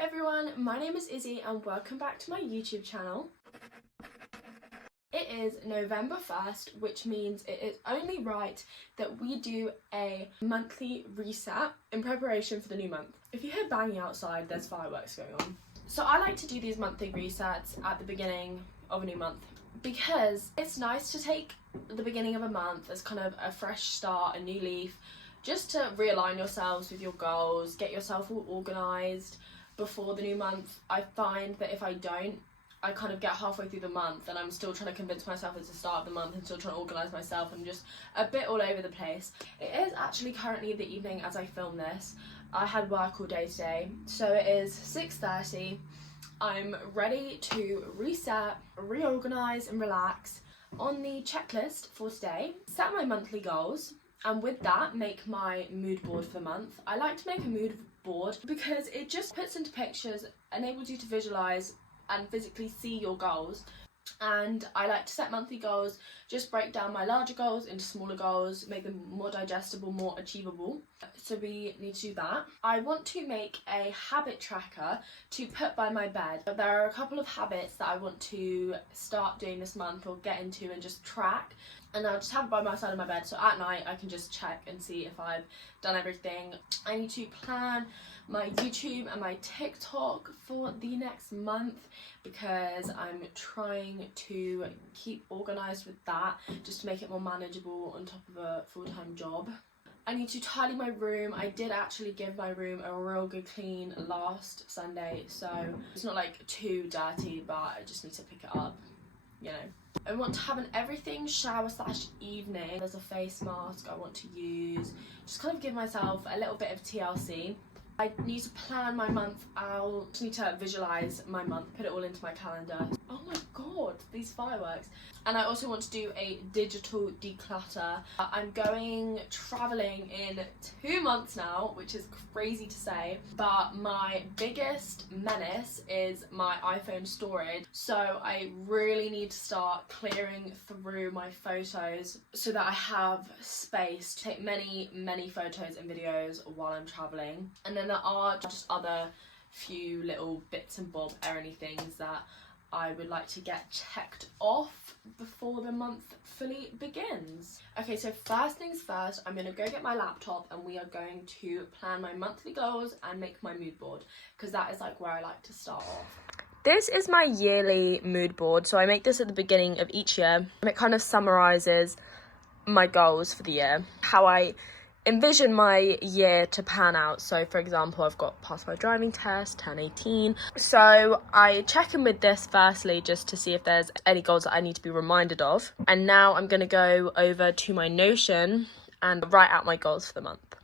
everyone, my name is Izzy and welcome back to my YouTube channel. It is November 1st, which means it is only right that we do a monthly reset in preparation for the new month. If you hear banging outside, there's fireworks going on. So I like to do these monthly resets at the beginning of a new month because it's nice to take the beginning of a month as kind of a fresh start, a new leaf, just to realign yourselves with your goals, get yourself all organised before the new month. I find that if I don't, I kind of get halfway through the month and I'm still trying to convince myself it's the start of the month and still trying to organise myself and just a bit all over the place. It is actually currently the evening as I film this. I had work all day today, so it is 6:30. I'm ready to reset, reorganise and relax. On the checklist for today, set my monthly goals, and with that make my mood board for the month. I like to make a mood board because it just puts into pictures, enables you to visualise and physically see your goals. And I like to set monthly goals, just break down my larger goals into smaller goals, make them more digestible, more achievable. So we need to do that. I want to make a habit tracker to put by my bed. There are a couple of habits that I want to start doing this month or get into and just track. And I'll just have it by my side of my bed, so at night I can just check and see if I've done everything. I need to plan my YouTube and my TikTok for the next month because I'm trying to keep organised with that, just to make it more manageable on top of a full-time job. I need to tidy my room. I did actually give my room a real good clean last Sunday, so it's not like too dirty, but I just need to pick it up, you know. I want to have an everything shower / evening. There's a face mask I want to use, just kind of give myself a little bit of TLC. I need to plan my month out. I need to visualise my month, put it all into my calendar. Oh my god, these fireworks. And I also want to do a digital declutter. I'm going travelling in 2 months now, which is crazy to say, but my biggest menace is my iPhone storage. So I really need to start clearing through my photos so that I have space to take many photos and videos while I'm travelling. And then there are just other few little bits and bob errandy things that I would like to get checked off before the month fully begins. Okay, so first things first, I'm gonna go get my laptop and we are going to plan my monthly goals and make my mood board, because that is like where I like to start off. This is my yearly mood board, so I make this at the beginning of each year and it kind of summarises my goals for the year, how I envision my year to pan out. So for example, I've got passed my driving test, turn 18, so I check in with this firstly just to see if there's any goals that I need to be reminded of. And now I'm going to go over to my Notion and write out my goals for the month.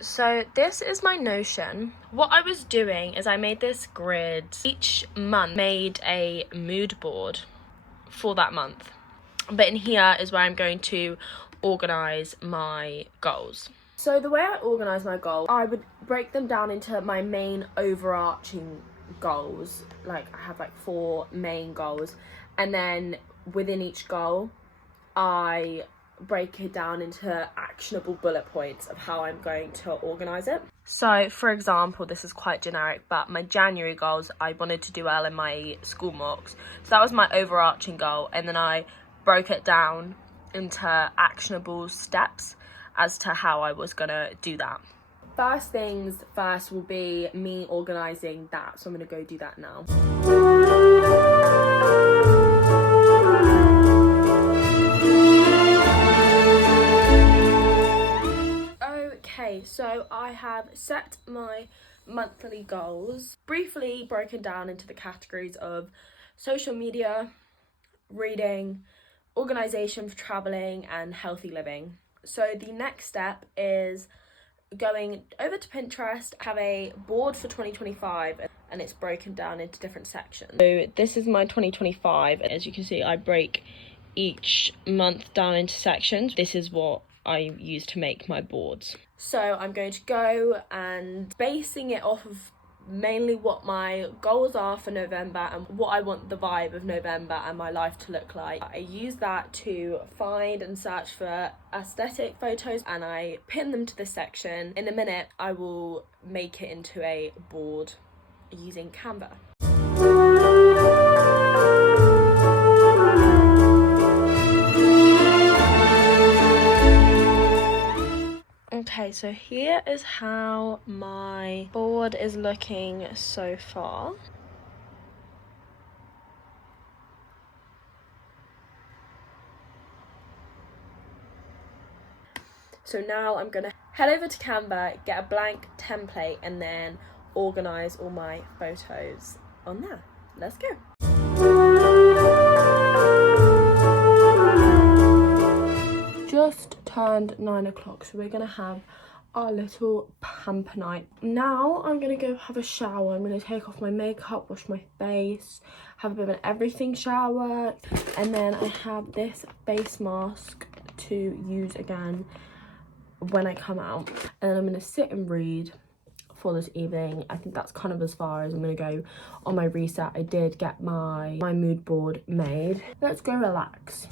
So this is my Notion. What I was doing is I made this grid. Each month made a mood board for that month, but in here is where I'm going to organise my goals. So the way I organise my goals, I would break them down into my main overarching goals. Like I have like 4 main goals, and then within each goal I break it down into actionable bullet points of how I'm going to organise it. So for example, this is quite generic, but my January goals, I wanted to do well in my school mocks, so that was my overarching goal, and then I broke it down into actionable steps as to how I was gonna do that. First things first will be me organising that, so I'm gonna go do that now. Okay, so I have set my monthly goals, briefly broken down into the categories of social media, reading, organisation for travelling and healthy living. So the next step is going over to Pinterest, have a board for 2025 and it's broken down into different sections. So this is my 2025, and as you can see I break each month down into sections. This is what I use to make my boards. So I'm going to go and basing it off of mainly what my goals are for November and what I want the vibe of November and my life to look like. I use that to find and search for aesthetic photos and I pin them to this section. In a minute I will make it into a board using Canva. Okay, so here is how my board is looking so far. So now I'm gonna head over to Canva, get a blank template, and then organise all my photos on there. Let's go. Just turned 9 o'clock, so we're gonna have our little pamper night. Now I'm gonna go have a shower. I'm gonna take off my makeup, wash my face, have a bit of an everything shower, and then I have this face mask to use again when I come out. And then I'm gonna sit and read for this evening. I think that's kind of as far as I'm gonna go on my reset. I did get my mood board made. Let's go relax.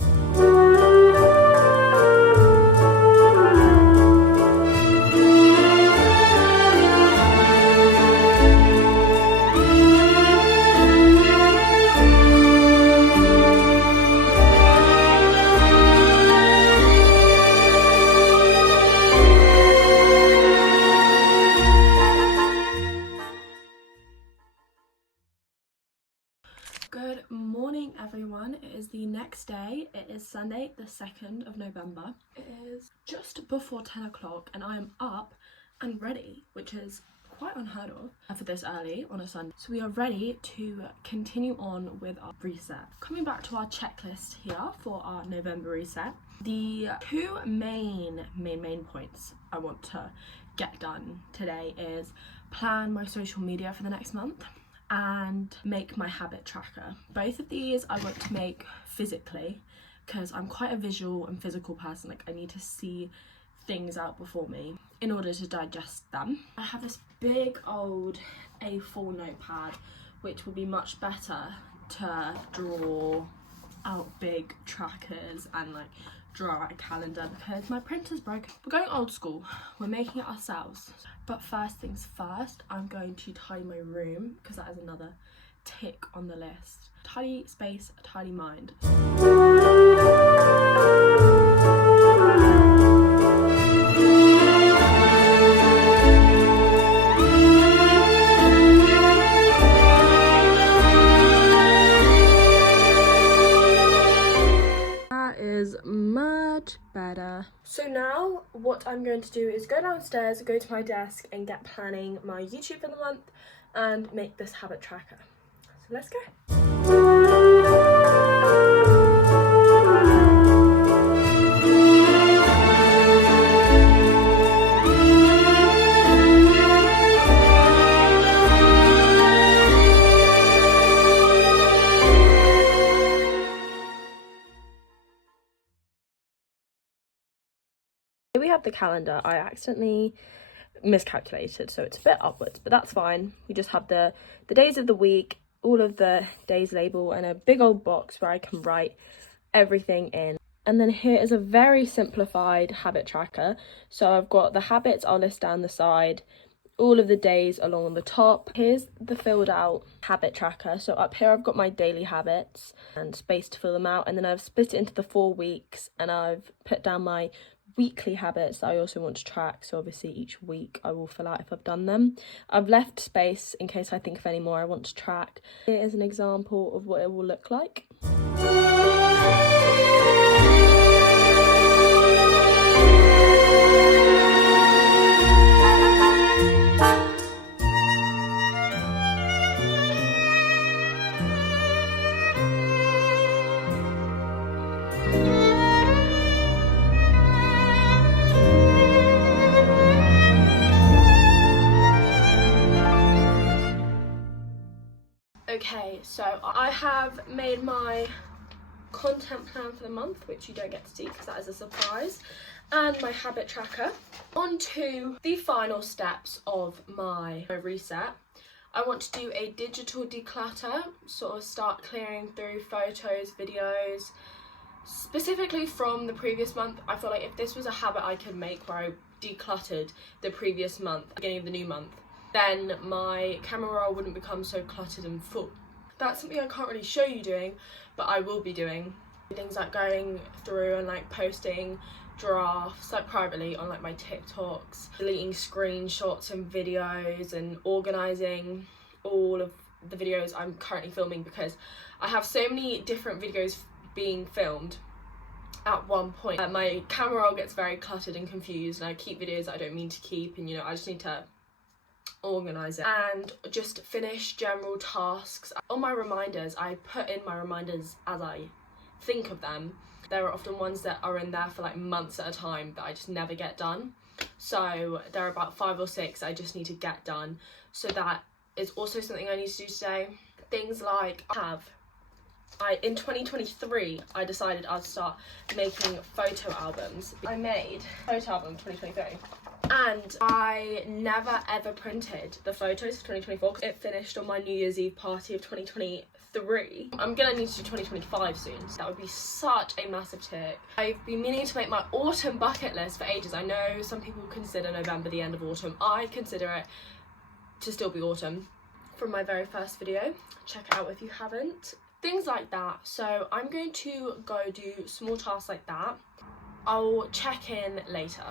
Good morning, everyone. It is the next day. It is Sunday, the 2nd of November. It is just before 10 o'clock and I am up and ready, which is quite unheard of for this early on a Sunday. So we are ready to continue on with our reset. Coming back to our checklist here for our November reset, the two main points I want to get done today is plan my social media for the next month and make my habit tracker. Both of these I want to make physically because I'm quite a visual and physical person. Like, I need to see things out before me in order to digest them. I have this big old A4 notepad which will be much better to draw out big trackers and like draw out a calendar because my printer's broken. We're going old school, we're making it ourselves. But first things first, I'm going to tidy my room because that is another tick on the list. Tidy space, tidy mind. Much better. So now what I'm going to do is go downstairs, go to my desk and get planning my YouTube for the month and make this habit tracker. So let's go. Here we have the calendar. I accidentally miscalculated, so it's a bit upwards, but that's fine. We just have the days of the week, all of the days label, and a big old box where I can write everything in. And then here is a very simplified habit tracker. So I've got the habits I'll list down the side, all of the days along the top. Here's the filled out habit tracker. So up here I've got my daily habits and space to fill them out, and then I've split it into the 4 weeks and I've put down my weekly habits that I also want to track. So obviously each week I will fill out if I've done them. I've left space in case I think of any more I want to track. Here is an example of what it will look like. Okay, so I have made my content plan for the month, which you don't get to see because that is a surprise, and my habit tracker. On to the final steps of my reset. I want to do a digital declutter, sort of start clearing through photos, videos, specifically from the previous month. I feel like if this was a habit I could make where I decluttered the previous month, beginning of the new month, then my camera roll wouldn't become so cluttered and full. That's something I can't really show you doing, but I will be doing. Things like going through and like posting drafts like privately on like my TikToks, deleting screenshots and videos, and organising all of the videos I'm currently filming, because I have so many different videos being filmed at one point. My camera roll gets very cluttered and confused, and I keep videos that I don't mean to keep, and you know, I just need to organise it and just finish general tasks. On my reminders, I put in my reminders as I think of them. There are often ones that are in there for like months at a time that I just never get done. So there are about 5 or 6 I just need to get done. So that is also something I need to do today. Things like in 2023, I decided I'd start making photo albums. I made a photo album in 2023. And I never ever printed the photos for 2024 because it finished on my New Year's Eve party of 2023. I'm gonna need to do 2025 soon, so that would be such a massive tick. I've been meaning to make my autumn bucket list for ages. I know some people consider November the end of autumn. I consider it to still be autumn. From my very first video, check it out if you haven't. Things like that. So I'm going to go do small tasks like that. I'll check in later.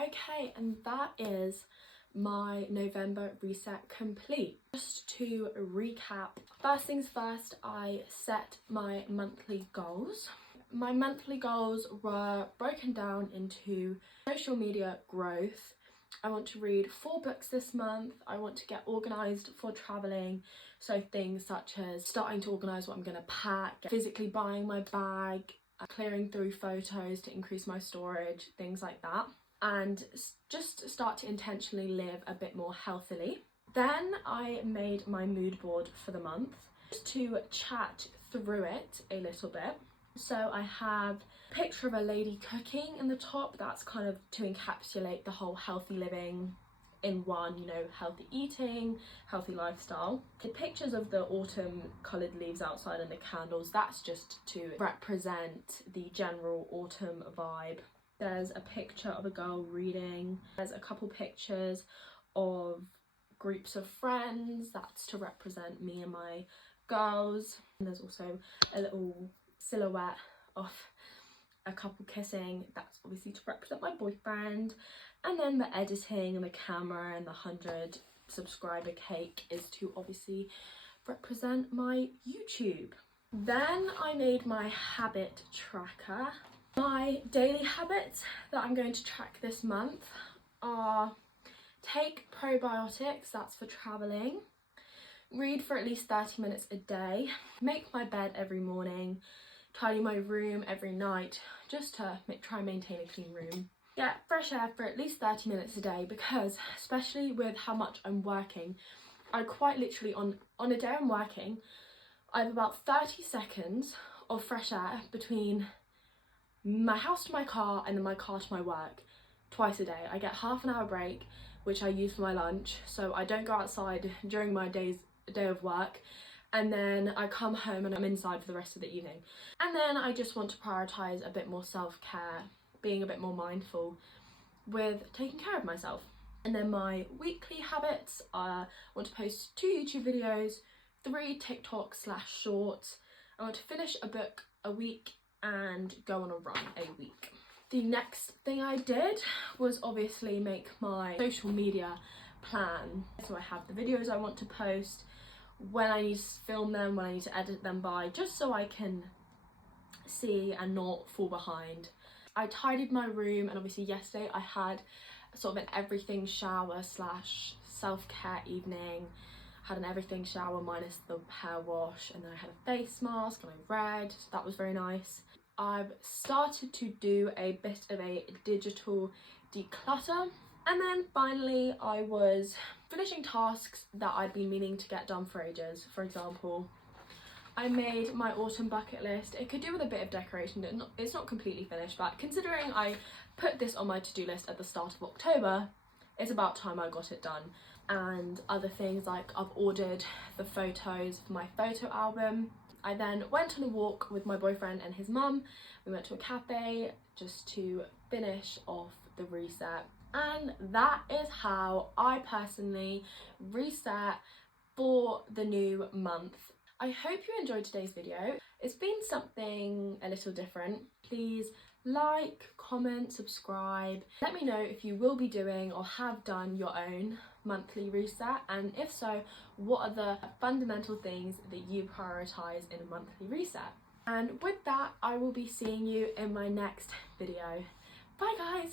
Okay, and that is my November reset complete. Just to recap, first things first, I set my monthly goals. My monthly goals were broken down into social media growth. I want to read 4 books this month. I want to get organised for travelling. So things such as starting to organise what I'm going to pack, physically buying my bag, clearing through photos to increase my storage, things like that. And just start to intentionally live a bit more healthily. Then I made my mood board for the month just to chat through it a little bit. So I have a picture of a lady cooking in the top. That's kind of to encapsulate the whole healthy living in one, you know, healthy eating, healthy lifestyle. The pictures of the autumn coloured leaves outside and the candles, that's just to represent the general autumn vibe. There's a picture of a girl reading. There's a couple pictures of groups of friends. That's to represent me and my girls. And there's also a little silhouette of a couple kissing. That's obviously to represent my boyfriend. And then the editing and the camera and the 100 subscriber cake is to obviously represent my YouTube. Then I made my habit tracker. My daily habits that I'm going to track this month are take probiotics, that's for travelling, read for at least 30 minutes a day, make my bed every morning, tidy my room every night just to try and maintain a clean room, get fresh air for at least 30 minutes a day, because especially with how much I'm working, I quite literally on a day I'm working, I have about 30 seconds of fresh air between my house to my car and then my car to my work twice a day. I get half an hour break, which I use for my lunch, so I don't go outside during my day of work, and then I come home and I'm inside for the rest of the evening. And then I just want to prioritise a bit more self-care, being a bit more mindful with taking care of myself. And then my weekly habits are I want to post 2 YouTube videos, 3 TikTok/shorts. I want to finish a book a week and go on a run a week. The next thing I did was obviously make my social media plan. So I have the videos I want to post, when I need to film them, when I need to edit them by, just so I can see and not fall behind. I tidied my room, and obviously yesterday I had sort of an everything shower / self-care evening. I had an everything shower minus the hair wash, and then I had a face mask and I read, so that was very nice. I've started to do a bit of a digital declutter. And then finally I was finishing tasks that I'd been meaning to get done for ages. For example, I made my autumn bucket list. It could do with a bit of decoration. It's not completely finished, but considering I put this on my to-do list at the start of October, it's about time I got it done. And other things like I've ordered the photos for my photo album. I then went on a walk with my boyfriend and his mum. We went to a cafe just to finish off the reset. And that is how I personally reset for the new month. I hope you enjoyed today's video. It's been something a little different. Please like, comment, subscribe. Let me know if you will be doing or have done your own monthly reset, and if so, what are the fundamental things that you prioritise in a monthly reset. And with that, I will be seeing you in my next video. Bye guys!